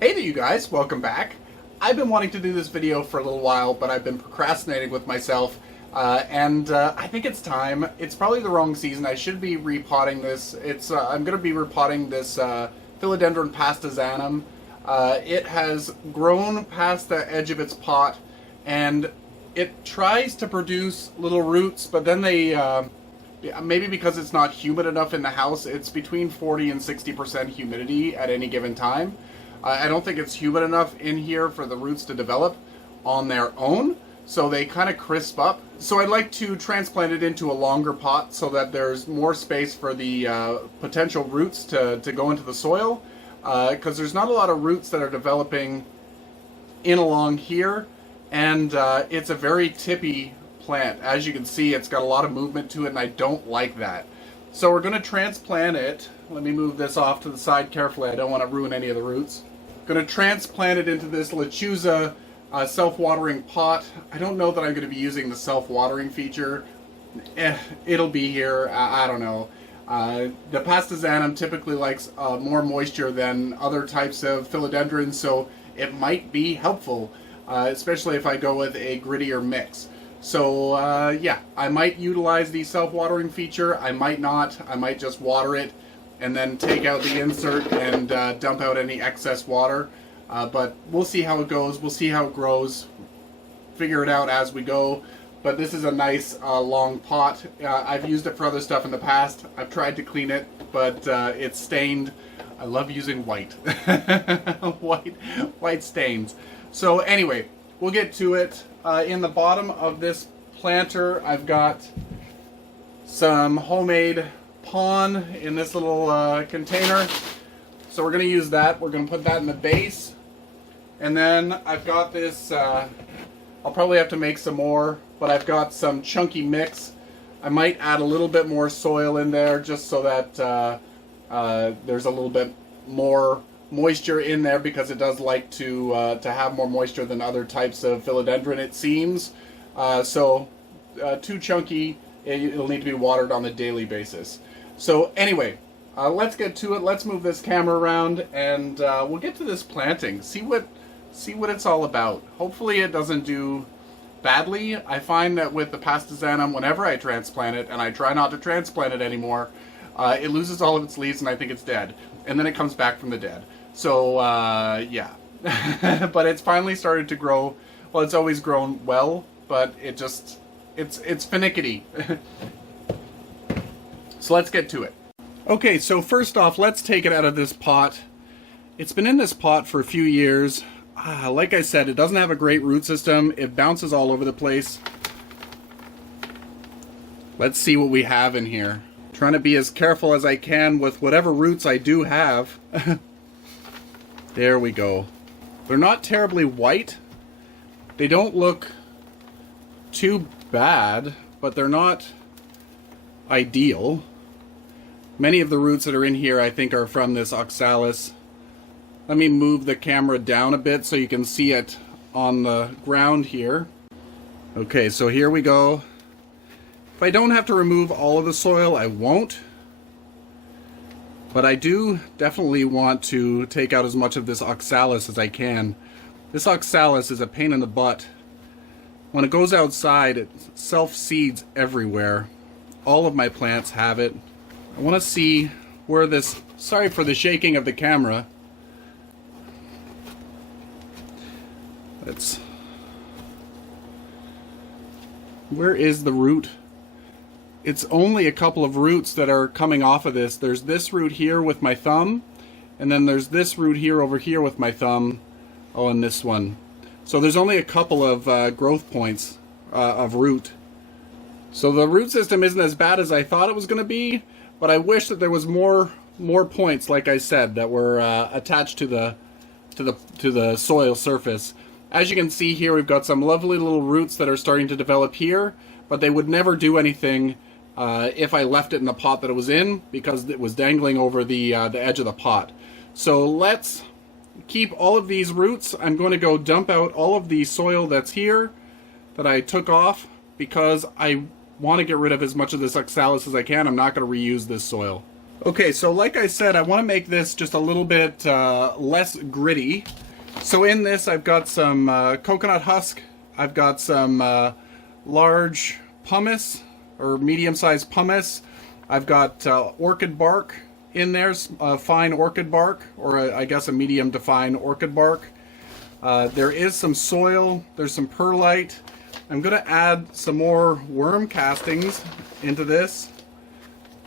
Hey there you guys, welcome back. I've been wanting to do this video for a little while, but I've been procrastinating with myself, and I think it's time. It's probably the wrong season. I should be repotting this. I'm going to be repotting this Philodendron pastazanum. It has grown past the edge of its pot, and it tries to produce little roots, but then maybe because it's not humid enough in the house, it's between 40 and 60% humidity at any given time. I don't think it's humid enough in here for the roots to develop on their own, so they kind of crisp up. So I'd like to transplant it into a longer pot so that there's more space for the potential roots to go into the soil, because there's not a lot of roots that are developing in along here, and it's a very tippy plant. As you can see, it's got a lot of movement to it, and I don't like that. So we're going to transplant it. Let me move this off to the side carefully. I don't want to ruin any of the roots. Going to transplant it into this lechuza self-watering pot. I don't know that I'm going to be using the self-watering feature. It'll be here. I don't know. The pastazanum typically likes more moisture than other types of philodendrons, so it might be helpful, especially if I go with a grittier mix. So yeah, I might utilize the self-watering feature. I might not. I might just water it and then take out the insert and dump out any excess water. But we'll see how it goes. We'll see how it grows. Figure it out as we go. But this is a nice long pot. I've used it for other stuff in the past. I've tried to clean it, but it's stained. I love using white. white stains. So anyway, we'll get to it. In the bottom of this planter, I've got some homemade pon in this little container. So we're going to use that. We're going to put that in the base. And then I've got this, I'll probably have to make some more, but I've got some chunky mix. I might add a little bit more soil in there just so that there's a little bit more moisture in there, because it does like to have more moisture than other types of philodendron, it seems. So too chunky, it'll need to be watered on a daily basis. So anyway, let's get to it. Let's move this camera around, and we'll get to this planting. See what it's all about. Hopefully it doesn't do badly. I find that with the pastazanum, whenever I transplant it, and I try not to transplant it anymore, it loses all of its leaves and I think it's dead. And then it comes back from the dead. So, yeah. But it's finally started to grow. Well, it's always grown well, but it's finicky. So let's get to it. Okay, so first off, let's take it out of this pot. It's been in this pot for a few years. Like I said, it doesn't have a great root system. It bounces all over the place. Let's see what we have in here. Trying to be as careful as I can with whatever roots I do have. There we go. They're not terribly white. They don't look too bad, but they're not ideal. Many of the roots that are in here, I think, are from this oxalis. Let me move the camera down a bit so you can see it on the ground here. Okay, so here we go. If I don't have to remove all of the soil, I won't. But I do definitely want to take out as much of this oxalis as I can. This oxalis is a pain in the butt. When it goes outside, it self-seeds everywhere. All of my plants have it. I want to see where this... Sorry for the shaking of the camera. Where is the root? It's only a couple of roots that are coming off of this. There's this root here with my thumb, and then there's this root here over here with my thumb. Oh, and this one. So there's only a couple of growth points of root. So the root system isn't as bad as I thought it was going to be, but I wish that there was more points, like I said, that were attached to the soil surface. As you can see here, we've got some lovely little roots that are starting to develop here, but they would never do anything if I left it in the pot that it was in, because it was dangling over the edge of the pot. So let's keep all of these roots. I'm going to go dump out all of the soil that's here that I took off, because I want to get rid of as much of this oxalis as I can. I'm not going to reuse this soil. Okay, so like I said, I want to make this just a little bit less gritty. So in this, I've got some coconut husk. I've got some large pumice, or medium-sized pumice. I've got orchid bark in there, fine orchid bark, or I guess a medium to fine orchid bark. There is some soil. There's some perlite. I'm going to add some more worm castings into this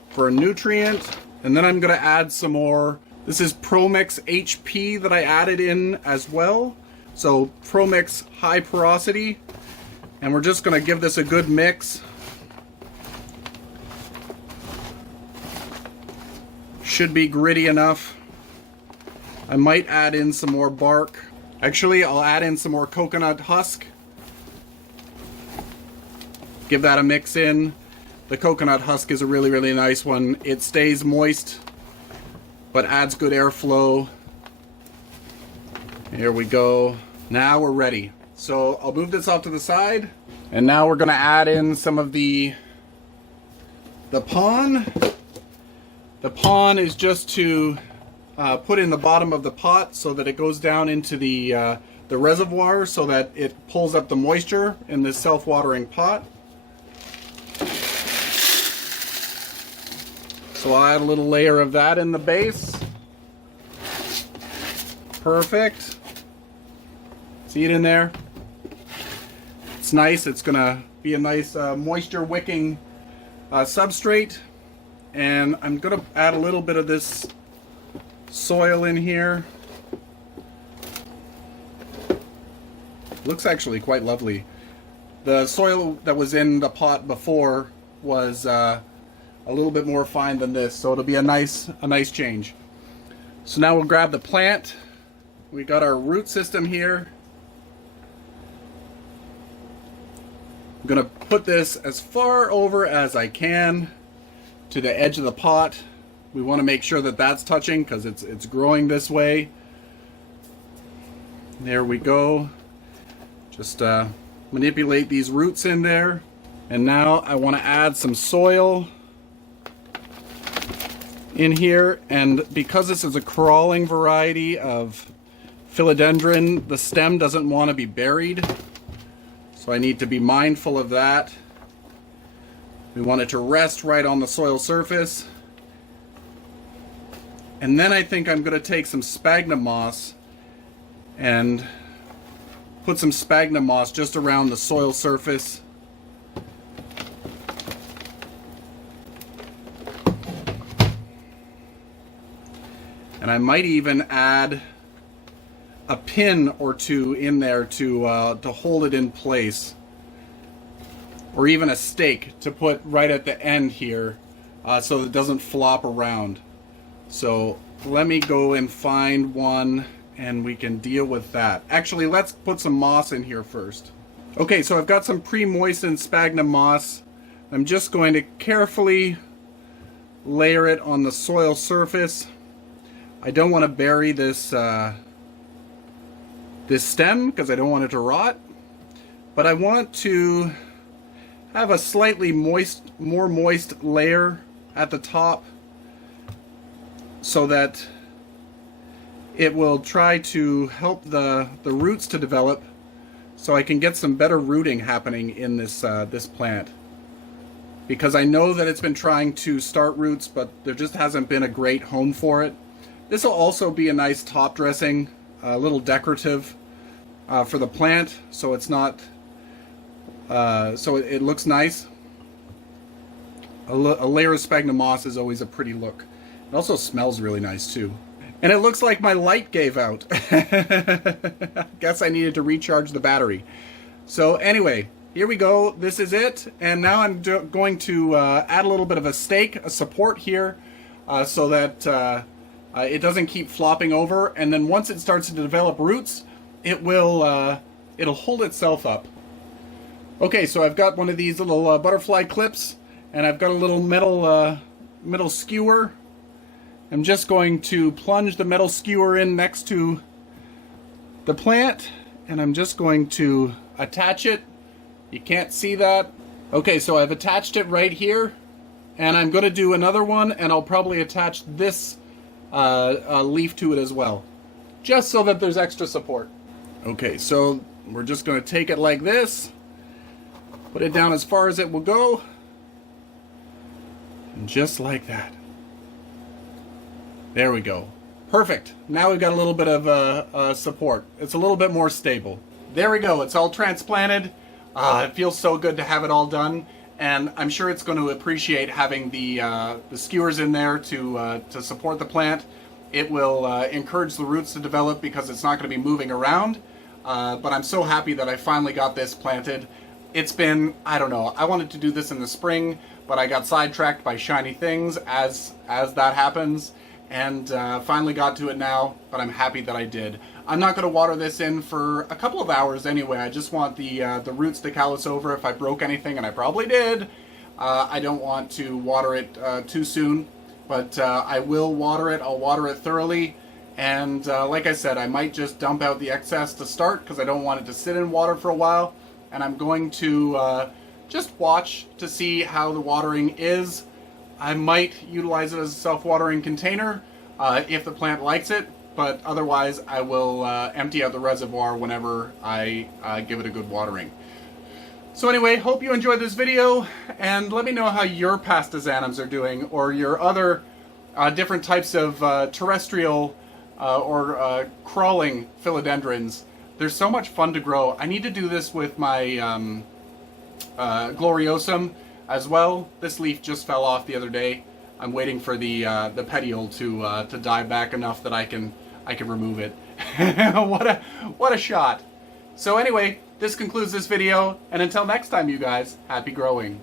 for a nutrient, and then I'm going to add some more. This is ProMix HP that I added in as well. So ProMix high porosity, and we're just going to give this a good mix. Should be gritty enough. I might add in some more bark. Actually, I'll add in some more coconut husk. Give that a mix in. The coconut husk is a really, really nice one. It stays moist, but adds good airflow. Here we go. Now we're ready. So I'll move this off to the side. And now we're gonna add in some of the pon. The pon is just to put in the bottom of the pot so that it goes down into the reservoir so that it pulls up the moisture in this self-watering pot. So I'll add a little layer of that in the base. Perfect. See it in there? It's nice. It's gonna be a nice moisture wicking substrate. And I'm gonna add a little bit of this soil in here. Looks actually quite lovely. The soil that was in the pot before was a little bit more fine than this, so it'll be a nice change. So now we'll grab the plant. We got our root system here. I'm gonna put this as far over as I can to the edge of the pot. We want to make sure that that's touching because it's growing this way. There we go. Just manipulate these roots in there. And now I want to add some soil in here, and because this is a crawling variety of philodendron, the stem doesn't want to be buried, so I need to be mindful of that. We want it to rest right on the soil surface. And then I think I'm going to take some sphagnum moss and put some sphagnum moss just around the soil surface. And I might even add a pin or two in there to hold it in place, or even a stake to put right at the end here so that it doesn't flop around. So let me go and find one and we can deal with that. Actually, let's put some moss in here first. Okay, so I've got some pre-moistened sphagnum moss. I'm just going to carefully layer it on the soil surface. I don't want to bury this this stem because I don't want it to rot, but I want to have a slightly more moist layer at the top so that it will try to help the roots to develop, so I can get some better rooting happening in this this plant. Because I know that it's been trying to start roots, but there just hasn't been a great home for it. This will also be a nice top dressing, a little decorative for the plant, so it's not, so it looks nice. A layer of sphagnum moss is always a pretty look. It also smells really nice too. And it looks like my light gave out. I guess I needed to recharge the battery. So anyway, here we go. This is it. And now I'm going to add a little bit of a stake, a support here, so that it doesn't keep flopping over. And then once it starts to develop roots, it will it'll hold itself up. Okay, so I've got one of these little butterfly clips, and I've got a little metal skewer. I'm just going to plunge the metal skewer in next to the plant, and I'm just going to attach it. You can't see that. Okay, so I've attached it right here, And I'm going to do another one, and I'll probably attach this leaf to it as well, just so that there's extra support. Okay, so we're just going to take it like this, put it down as far as it will go, and just like that. There we go. Perfect. Now we've got a little bit of support. It's a little bit more stable. There we go. It's all transplanted. It feels so good to have it all done, and I'm sure it's going to appreciate having the skewers in there to support the plant. It will encourage the roots to develop because it's not going to be moving around. But I'm so happy that I finally got this planted. It's been, I don't know, I wanted to do this in the spring, but I got sidetracked by shiny things as that happens, and finally got to it now, but I'm happy that I did. I'm not going to water this in for a couple of hours anyway. I just want the roots to callus over if I broke anything, and I probably did. I don't want to water it too soon, but I will water it. I'll water it thoroughly, and like I said, I might just dump out the excess to start because I don't want it to sit in water for a while, and I'm going to just watch to see how the watering is. I might utilize it as a self-watering container if the plant likes it, but otherwise I will empty out the reservoir whenever I give it a good watering. So anyway, hope you enjoyed this video, and let me know how your pastazanums are doing, or your other different types of terrestrial or crawling philodendrons. They're so much fun to grow. I need to do this with my gloriosum as well. This leaf just fell off the other day. I'm waiting for the petiole to die back enough that I can remove it. what a shot. So anyway, this concludes this video, and until next time, you guys, happy growing.